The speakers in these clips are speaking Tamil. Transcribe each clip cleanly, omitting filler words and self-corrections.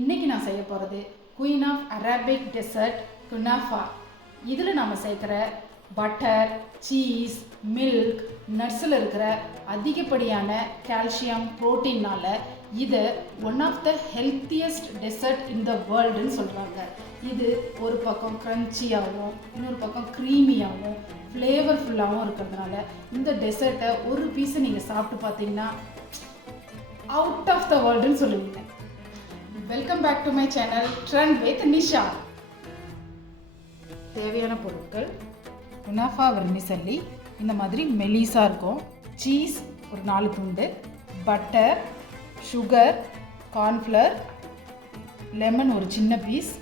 இன்றைக்கி நான் செய்ய போகிறது queen of Arabic dessert kunafa. இதில் நம்ம சேர்க்குற பட்டர், சீஸ், மில்க், நட்ஸில் இருக்கிற அதிகப்படியான கால்சியம், ப்ரோட்டீனால் இதை one of the healthiest dessert in the வேர்ல்டுன்னு சொல்கிறாங்க. இது ஒரு பக்கம் க்ரன்ச்சியாகவும் இன்னொரு பக்கம் க்ரீமியாகவும் ஃப்ளேவர்ஃபுல்லாகவும் இருக்கிறதுனால இந்த டெசர்ட்டை ஒரு பீஸை நீங்கள் சாப்பிட்டு பார்த்தீங்கன்னா அவுட் ஆஃப் த வேர்ல்டுன்னு சொல்லுவீங்க. Welcome back to my channel trend with Nisha. தேவையான பொருட்கள்: குனாஃபா வெர்மிசெல்லி இந்த மாதிரி மெலிசாக இருக்கும், சீஸ் ஒரு 4 துண்டு, பட்டர், சுகர், கார்ன்ஃப்ளவர், லெமன் ஒரு சின்ன பீஸ்,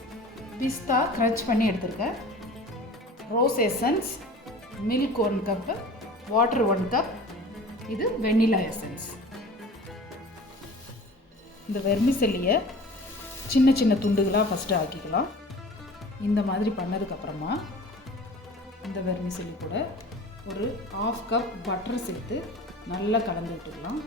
பிஸ்தா க்ரன்ச் பண்ணி எடுத்துருக்கேன், rose essence, milk 1 cup, water 1 cup, இது வெண்ணிலா எசன்ஸ். இந்த வெர்மிசெல்லியை சின்ன சின்ன துண்டுகளாக ஃபஸ்ட்டு ஆக்கிக்கலாம். இந்த மாதிரி பண்ணதுக்கப்புறமா இந்த வெர்மிசெல்லி கூட ஒரு 1/2 கப் பட்டர் சேர்த்து நல்லா கலந்து விட்டுக்கலாம்.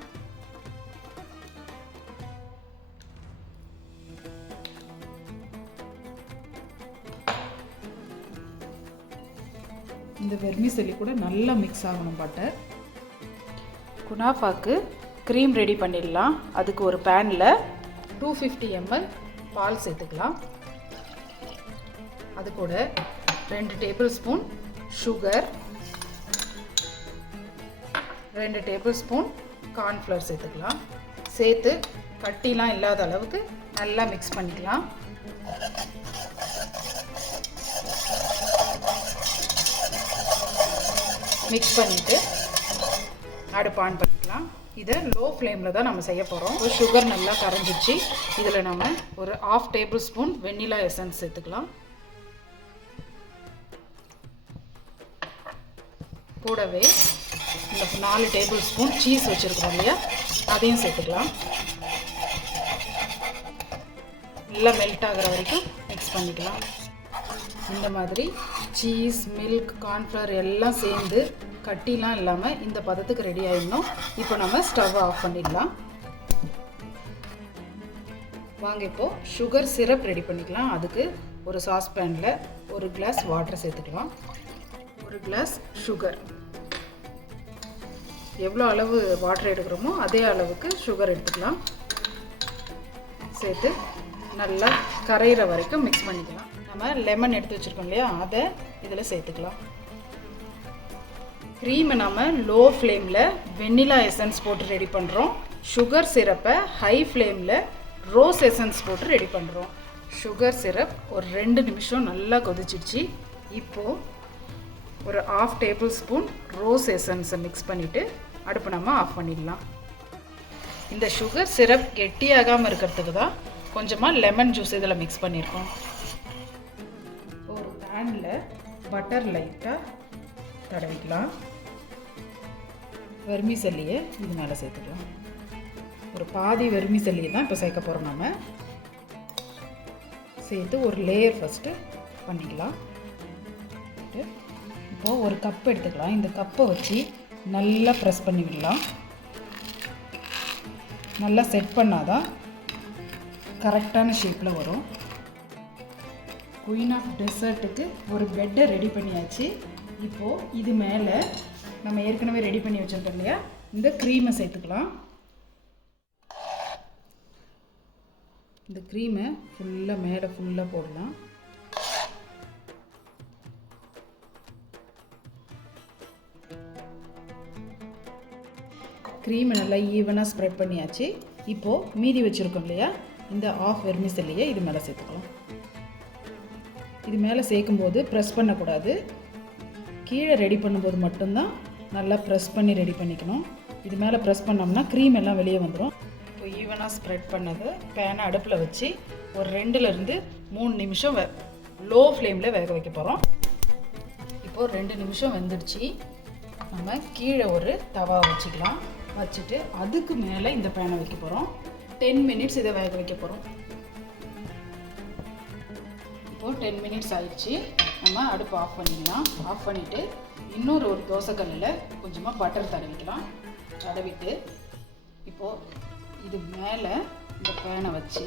இந்த வெர்மிசெல்லி கூட நல்லா மிக்ஸ் ஆகணும் பட்டர். குனாஃபாக்கு க்ரீம் ரெடி பண்ணிடலாம். அதுக்கு ஒரு பேனில் 250 ml பால் சேர்த்துக்கலாம். அது கூட 2 table spoon sugar, 2 table spoon cornflour சேர்த்துக்கலாம். சேர்த்து கட்டிலாம் இல்லாத அளவுக்கு நல்லா மிக்ஸ் பண்ணிக்கலாம். மிக்ஸ் பண்ணிவிட்டு அடுப்பு ஆன் பண்ணிக்கலாம். இதை லோ ஃப்ளேமில் தான் நம்ம செய்ய போகிறோம். சுகர் நல்லா கரைஞ்சிச்சு. இதில் நம்ம ஒரு 1/2 டேபிள் ஸ்பூன் வெண்ணிலா எசன்ஸ் சேர்த்துக்கலாம். கூடவே இந்த 4 டேபிள் ஸ்பூன் சீஸ் வச்சுருக்கோம் இல்லையா, அதையும் சேர்த்துக்கலாம். நல்லா மெல்ட் ஆகிற வரைக்கும் மிக்ஸ் பண்ணிக்கலாம். இந்த மாதிரி சீஸ், மில்க், கார்ன்ஃப்ளவர் எல்லாம் சேர்ந்து கட்டிலாம் இல்லாமல் இந்த பதத்துக்கு ரெடி ஆகிடணும். இப்போ நம்ம ஸ்டவ் ஆஃப் பண்ணிடலாம். வாங்க இப்போது சுகர் சிரப் ரெடி பண்ணிக்கலாம். அதுக்கு ஒரு சாஸ்பேனில் 1 கிளாஸ் வாட்டர் சேர்த்துக்கலாம். 1 கிளாஸ் சுகர், எவ்வளோ அளவு வாட்டர் எடுக்கிறோமோ அதே அளவுக்கு சுகர் எடுத்துக்கலாம். சேர்த்து நல்லா கரையிற வரைக்கும் மிக்ஸ் பண்ணிக்கலாம். நம்ம லெமன் எடுத்து வச்சுருக்கோம் இல்லையா, அதை இதில் சேர்த்துக்கலாம். க்ரீமை நம்ம லோ ஃப்ளேமில் வெண்ணிலா எசன்ஸ் போட்டு ரெடி பண்ணுறோம். சுகர் சிரப்பை ஹை ஃப்ளேமில் ரோஸ் எசன்ஸ் போட்டு ரெடி பண்ணுறோம். சுகர் சிரப் ஒரு 2 நிமிஷம் நல்லா கொதிச்சிடுச்சு. இப்போது ஒரு 1/2 டேபிள் ஸ்பூன் ரோஸ் எசன்ஸை மிக்ஸ் பண்ணிவிட்டு அடுப்பு நம்ம ஆஃப் பண்ணிடலாம். இந்த சுகர் சிரப் கெட்டியாகாமல் இருக்கிறதுக்கு தான் கொஞ்சமாக லெமன் ஜூஸ் இதில் மிக்ஸ் பண்ணியிருக்கோம். ஒரு பேனில் பட்டர் லைட்டாக தடவிக்கலாம். வெர்மிசெல்லியை இது மேலே சேர்த்துக்கலாம். ஒரு பாதி வெர்மிசெல்லியை தான் இப்போ சேர்க்க போகிறோம். நம்ம சேர்த்து ஒரு லேயர் ஃபஸ்ட்டு பண்ணிக்கலாம். இப்போது ஒரு கப் எடுத்துக்கலாம். இந்த கப்பை வச்சு நல்லா ப்ரெஸ் பண்ணி விடலாம். நல்லா செட் பண்ணாதான் கரெக்டான ஷேப்பில் வரும். குயின் ஆஃப் டெசர்ட்டுக்கு ஒரு பெட்டை ரெடி பண்ணியாச்சு. இப்போது இது மேலே நம்ம ஏற்கனவே ரெடி பண்ணி வச்சுருக்கோம் இல்லையா, இந்த க்ரீமை சேர்த்துக்கலாம். இந்த க்ரீமை ஃபுல்லாக மேலே ஃபுல்லாக போடலாம். க்ரீமை நல்லா ஈவனாக ஸ்ப்ரெட் பண்ணியாச்சு. இப்போது மீதி வச்சுருக்கோம் இல்லையா, இந்த 1/2 வெர்மிசெல்லியை இது மேலே சேர்த்துக்கலாம். இது மேலே சேர்க்கும்போது ப்ரெஸ் பண்ணக்கூடாது. கீழே ரெடி பண்ணும்போது மட்டும்தான் நல்லா ப்ரெஸ் பண்ணி ரெடி பண்ணிக்கணும். இது மேலே ப்ரெஸ் பண்ணோம்னா க்ரீம் எல்லாம் வெளியே வந்துடும். இப்போ ஈவனாக ஸ்ப்ரெட் பண்ணது பேனை அடுப்பில் வச்சு ஒரு 2லேருந்து 3 நிமிஷம் லோ ஃப்ளேமில் வேக வைக்க போகிறோம். இப்போது 2 நிமிஷம் வெந்துடுச்சு. நம்ம கீழே ஒரு தவா வச்சுக்கலாம். வச்சுட்டு அதுக்கு மேலே இந்த பேனை வைக்க போகிறோம். 10 மினிட்ஸ் இதை வேக வைக்க போகிறோம். இப்போது 10 மினிட்ஸ் ஆயிடுச்சு. நம்ம அடுப்பு ஆஃப் பண்ணிக்கலாம். ஆஃப் பண்ணிவிட்டு இன்னொரு ஒரு தோசைக்கல்லில் கொஞ்சமாக பட்டர் தடவிக்கலாம். தடவிட்டு இப்போது இது மேலே இந்த பேனை வச்சு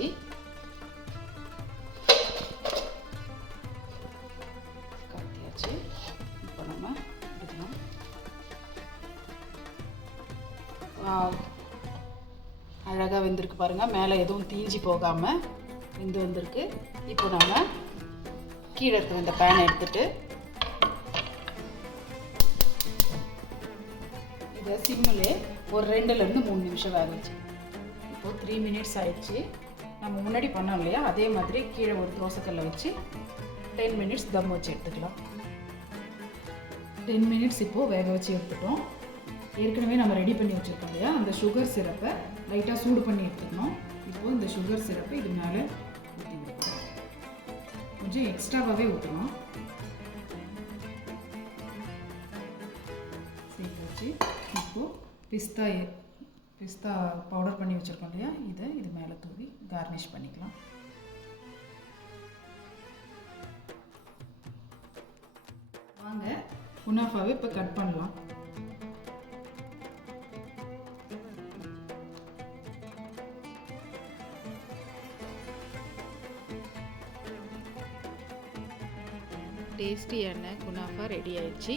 வந்திருக்கு பாருங்கள், மேலே எதுவும் தீஞ்சி போகாமல் வெந்து வந்திருக்கு. இப்போ நம்ம கீழே எடுத்து இந்த பேனை எடுத்துகிட்டு இதை சிம்மிலே ஒரு 2லேருந்து 3 நிமிஷம் வேக வச்சு. இப்போது 3 மினிட்ஸ் ஆயிடுச்சு. நம்ம முன்னாடி பண்ணோம் இல்லையா, அதே மாதிரி கீழே ஒரு தோசைக்கல்லை வச்சு 10 மினிட்ஸ் தம் வச்சு எடுத்துக்கலாம். 10 மினிட்ஸ் இப்போது வேக வச்சு எடுத்துட்டோம். ஏற்கனவே நம்ம ரெடி பண்ணி வச்சுருக்கோம் இல்லையா, அந்த சுகர் சிரப்பை லைட்டாக சூடு பண்ணி எடுத்துக்கணும். இப்போது இந்த சுகர் சிரப்பை இது மேலே ஊற்றி விடுறோம். கொஞ்சம் எக்ஸ்ட்ராவாகவே ஊற்றணும். சேர்த்து வச்சு இப்போது பிஸ்தா பவுடர் பண்ணி வச்சுருக்கோம் இல்லையா, இது மேலே தூவி கார்னிஷ் பண்ணிக்கலாம். வாங்க குனாஃபாவை இப்போ கட் பண்ணலாம். டேஸ்டியான குனாஃபா ரெடி ஆயிடுச்சு.